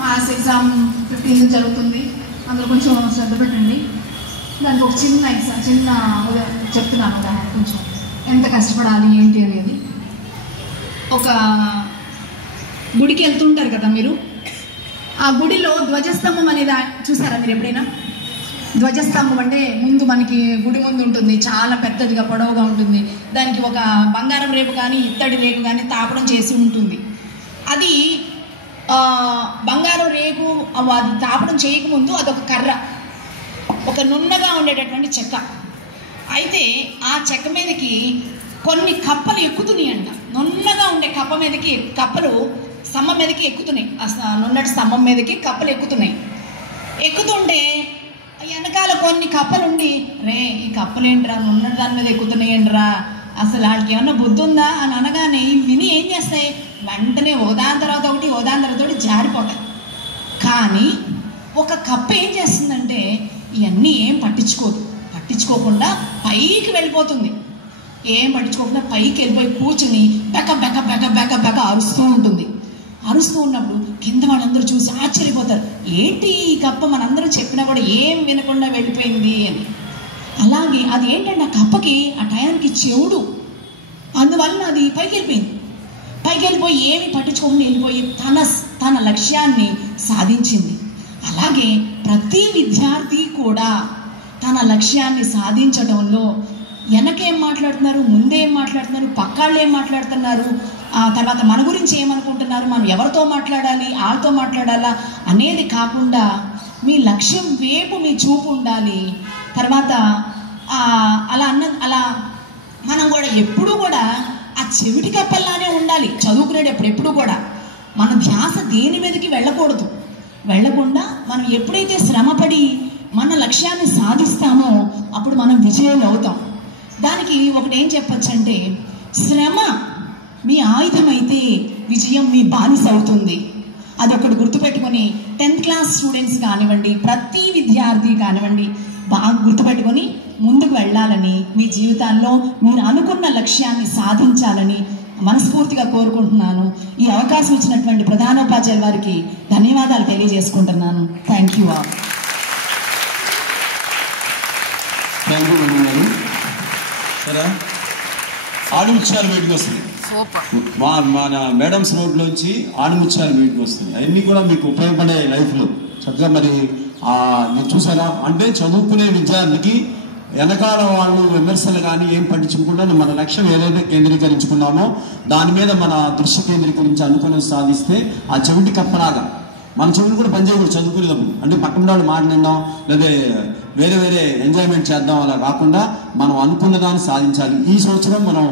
Mass exam 15 జరుగుతుంది. అందులో కొంచెం శ్రద్ధ పెట్టండి. దానికి ఒక చిన్న చెప్తున్నాను ఉదాహరణ, కొంచెం ఎంత కష్టపడాలి ఏంటి అనేది. ఒక గుడికి వెళ్తుంటారు కదా మీరు, ఆ గుడిలో ధ్వజస్తంభం అనేది చూసారా మీరు ఎప్పుడైనా? ధ్వజస్తంభం అంటే ముందు మనకి గుడి ముందు ఉంటుంది, చాలా పెద్దదిగా పొడవుగా ఉంటుంది. దానికి ఒక బంగారం రేపు కానీ ఇత్తడి రేకు కానీ తాపడం చేసి ఉంటుంది. అది బంగారం రేకు అది తాపడం చేయకముందు అదొక కర్ర, ఒక నున్నగా ఉండేటటువంటి చెక్క. అయితే ఆ చెక్క మీదకి కొన్ని కప్పలు ఎక్కుతున్నాయి అంట. నున్నగా ఉండే కప్ప మీదకి కప్పలు స్తంభం మీదకి ఎక్కుతున్నాయి. నున్నటి స్తంభం మీదకి కప్పలు ఎక్కుతున్నాయి. ఎక్కుతుంటే వెనకాల కొన్ని కప్పలుండి, రే ఈ కప్పలేంట్రా నున్నటి దాని మీద ఎక్కుతున్నాయంట్రా, అసలు వాళ్ళకి ఏమన్నా బుద్ధి ఉందా అని అనగానే విని ఏం చేస్తాయి, వెంటనే ఓదాని తర్వాత ఒకటి జారిపోతాయి. కానీ ఒక కప్ప ఏం చేస్తుందంటే ఇవన్నీ ఏం పట్టించుకోకుండా పైకి వెళ్ళిపోతుంది. ఏం పట్టించుకోకుండా పైకి వెళ్ళిపోయి కూర్చుని బెక అరుస్తూ ఉంటుంది. అరుస్తూ ఉన్నప్పుడు కింద వాళ్ళందరూ చూసి ఆశ్చర్యపోతారు, ఏంటి ఈ కప్ప మనందరూ చెప్పినా కూడా ఏం వినకుండా వెళ్ళిపోయింది అని. అలాగే అది ఏంటంటే ఆ కప్పకి ఆ టయానికి చెవుడు, అందువల్ల అది పైకి వెళ్ళిపోయి ఏమి పట్టించుకోకుండా వెళ్ళిపోయి తన లక్ష్యాన్ని సాధించింది. అలాగే ప్రతి విద్యార్థి కూడా తన లక్ష్యాన్ని సాధించడంలో వెనకేం మాట్లాడుతున్నారు, ముందేం మాట్లాడుతున్నారు, పక్కాళ్ళు ఏం మాట్లాడుతున్నారు, తర్వాత మన గురించి ఏమనుకుంటున్నారు, మనం ఎవరితో మాట్లాడాలి, వాళ్ళతో మాట్లాడాలా అనేది కాకుండా మీ లక్ష్యం వైపు మీ చూపు ఉండాలి. తర్వాత అలా మనం కూడా ఎప్పుడూ కూడా ఆ చెవిటి కప్పల్లానే ఉండాలి. చదువుకునేటప్పుడు ఎప్పుడు కూడా మన ధ్యాస దేని మీదకి వెళ్ళకుండా మనం ఎప్పుడైతే శ్రమపడి మన లక్ష్యాన్ని సాధిస్తామో అప్పుడు మనం విజయం అవుతాం. దానికి ఒకటి ఏం చెప్పచ్చు అంటే, శ్రమ మీ ఆయుధం అయితే విజయం మీ బానిస అవుతుంది. అదొకటి గుర్తుపెట్టుకొని 10th క్లాస్ స్టూడెంట్స్ కానివ్వండి, ప్రతి విద్యార్థి కానివ్వండి, బాగా గుర్తుపెట్టుకొని ముందుకు వెళ్ళాలని, మీ జీవితాల్లో మీరు అనుకున్న లక్ష్యాన్ని సాధించాలని మనస్ఫూర్తిగా కోరుకుంటున్నాను. ఈ అవకాశం ఇచ్చినటువంటి ప్రధానోపాధ్యాయుల వారికి ధన్యవాదాలు తెలియజేసుకుంటున్నాను. Thank you all. Thank you madam గారు. సరే, ఆణిముత్యాలు బయటకు వస్తుంది. మన మేడమ్స్ రోడ్లోంచి ఆణిముత్యాలు బయటకు వస్తుంది. అవన్నీ కూడా మీకు ఉపయోగపడే లైఫ్లో చక్కగా. మరి మీరు చూసారా, అంటే చదువుకునే విద్యార్థికి వెనకాల వాళ్ళు విమర్శలు కానీ ఏం పట్టించుకుంటా మన లక్ష్యం ఏదైతే కేంద్రీకరించుకున్నామో దాని మీద మన దృష్టి కేంద్రీకరించి అనుకుని సాధిస్తే ఆ చెవిటి కప్పలాగా మన చెవులు కూడా పనిచేయకూడదు చదువుకునేటప్పుడు. అంటే పక్కన వాళ్ళు మాట్లాడడం లేదా వేరే ఎంజాయ్మెంట్ చేద్దాం అలా కాకుండా మనం అనుకున్న దాన్ని సాధించాలి. ఈ సంవత్సరం మనం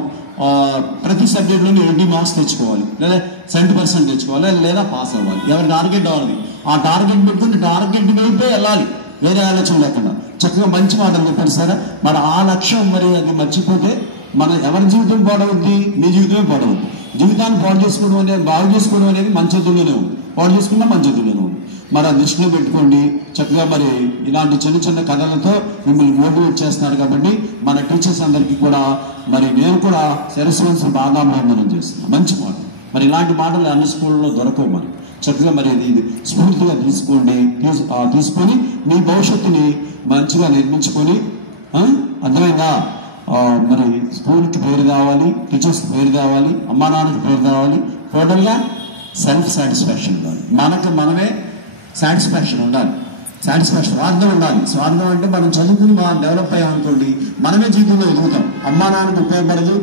ప్రతి సబ్జెక్టులోనే 80 మార్క్స్ తెచ్చుకోవాలి, లేదా 70% తెచ్చుకోవాలి, లేదా పాస్ అవ్వాలి. ఎవరి టార్గెట్ అవ్వాలి. ఆ టార్గెట్ పెట్టుకుని టార్గెట్ వైపే వెళ్ళాలి, వేరే ఆలోచన లేకుండా. చక్కగా మంచి మాటలు చెప్పారు సార్. మరి ఆ లక్ష్యం మరి అది మర్చిపోతే మన ఎవరి జీవితం పాడవుద్ది, మీ జీవితమే పాడవుద్ది. జీవితాన్ని బాగు చేసుకోవడం అనేది మన చేతుల్లోనే ఉంది, పాడు చేసుకున్నా మన చేతుల్లోనే ఉంది. మరి ఆ దృష్టిలో పెట్టుకోండి. చక్కగా మరి ఇలాంటి చిన్న కథలతో మిమ్మల్ని మోటివేట్ చేస్తున్నారు కాబట్టి మన టీచర్స్ అందరికీ కూడా మరి నేను కూడా శిరస్సు బాగా అభినందనం చేస్తున్నాను. మంచి మాట. మరి ఇలాంటి మాటలు అన్ని స్కూళ్ళలో దొరకవు. మరి చక్కగా మరి ఇది స్ఫూర్తిగా తీసుకొని మీ భవిష్యత్తుని మంచిగా నిర్మించుకొని, అర్థమైందా? మరి స్కూల్కి పేరు కావాలి, టీచర్స్కి పేరు కావాలి, అమ్మా నాన్నకి పేరు కావాలి. టోటల్గా సెల్ఫ్ సాటిస్ఫాక్షన్ ఉండాలి. మనమే సాటిస్ఫాక్షన్ ఉండాలి. స్వార్థం ఉండాలి. స్వార్థం అంటే మనం చదువుకుని మనం డెవలప్ అయ్యామనుకోండి, మనమే జీవితంలో ఎదుగుతాం. అమ్మా నాన్నకి ఉపయోగపడదు,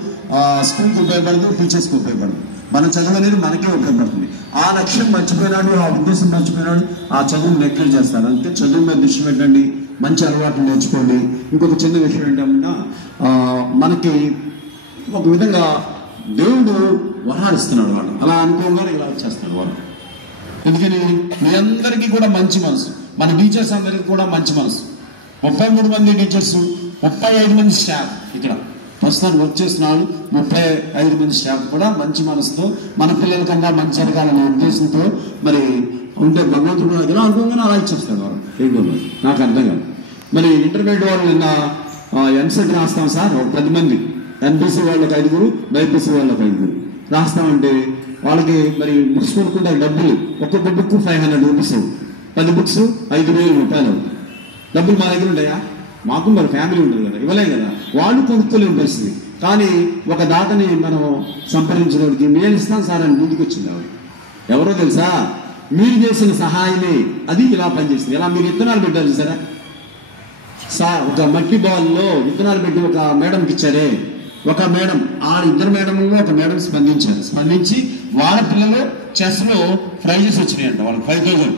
స్కూల్కి ఉపయోగపడదు, టీచర్స్కి ఉపయోగపడదు. మన చదువు అనేది మనకే ఉపయోగపడుతుంది. ఆ లక్ష్యం మర్చిపోయినాడు, ఆ ఉద్దేశం మర్చిపోయినాడు, ఆ చదువును నెగ్లెక్ట్ చేస్తారు. అంటే చదువు మీద దృష్టి పెట్టండి, మంచి అలవాట్లు నేర్చుకోండి. ఇంకొక చిన్న విషయం ఏంటంటే, మనకి ఒక విధంగా దేవుడు వరాలు ఇస్తున్నాడు. వాళ్ళు అలా అనుకోగానే ఇలా వచ్చేస్తున్నాడు వరం. ఎందుకని మీ అందరికీ కూడా మంచి మనసు, మన టీచర్స్ అందరికీ కూడా మంచి మనసు. 33 మంది టీచర్స్, 35 మంది స్టాఫ్ ఇక్కడ ప్రస్తుతానికి వర్క్ చేస్తున్నాడు. 35 మంది స్టాఫ్ కూడా మంచి మనసుతో మన పిల్లల కన్నా మంచి జరగాలనే ఉద్దేశంతో మరి ఉంటే భగవంతుడు ఎలా అనుకోగానే అలా ఇచ్చేస్తాడు వారు. ఏంటో నాకు అర్థం కాదు. మరి ఇంటర్మీడియట్ వాళ్ళు నిన్న ఎంసెట్ రాస్తాం సార్, 10 మంది, ఎన్బీసీ వాళ్ళకి 5, బైపీసీ వాళ్ళకి 5 రాస్తామంటే వాళ్ళకి మరి బుక్స్ కొనుక్కుంటే డబ్బులు ఒక్కొక్క బుక్ 500 రూపీస్, 10 బుక్స్ 5,000 రూపాయలు. డబ్బులు మా దగ్గర ఉంటాయా? మాకు మరి ఫ్యామిలీ ఉంటుంది కదా, ఇవ్వలేం కదా. వాళ్ళు కొనుక్కోలేని పరిస్థితి. కానీ ఒక దాతని మనం సంప్రదించడానికి మేము ఇస్తాం సార్ అని ముందుకు వచ్చింది ఆవిడ. ఎవరో తెలుసా? మీరు చేసిన సహాయమే అది ఇలా పనిచేస్తుంది. ఎలా మీరు విత్తనాలు పెట్టారు చూసారా? ఒక మట్టి బాల్లో విత్తనాలు పెట్టి ఒక మేడంకి ఇచ్చారే, ఒక మేడం, ఇద్దరు మేడంలో ఒక మేడం స్పందించి వాళ్ళ పిల్లలు చెస్లో ప్రైజెస్ వచ్చినాయంట. వాళ్ళకి 5,000.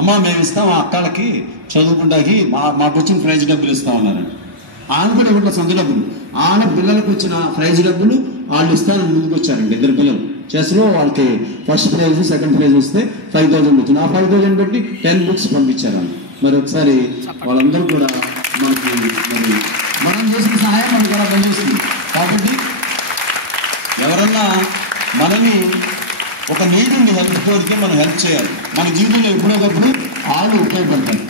అమ్మ మేము ఇస్తాం ఆ అక్కలకి చదువుకుంటాకి మాకు వచ్చిన ప్రైజ్ డబ్బులు ఇస్తామన్నారండి. ఆమె కూడా ఇవ్వట్ల సొంత డబ్బులు, ఆమె పిల్లలకు వచ్చిన ప్రైజ్ డబ్బులు వాళ్ళు ఇస్తానని ముందుకు వచ్చారండి. ఇద్దరు పిల్లలు చెస్లో వాళ్ళకి ఫస్ట్ ప్రైజ్, సెకండ్ ప్రైజ్ వస్తే 5,000 వచ్చింది. ఆ 5,000 పెట్టి 10 బుక్స్ పంపించారు వాళ్ళు. మరి ఒకసారి వాళ్ళందరూ కూడా మనకి మరి మనం చేసిన సహాయం మనకు కూడా పనిచేస్తుంది. కాబట్టి ఎవరన్నా మనని ఒక నీడుని హెల్ప్ కోరితే మనం హెల్ప్ చేయాలి. మన జీవితంలో ఎప్పుడోకప్పుడు వాళ్ళు ఉపయోగపడతాయి.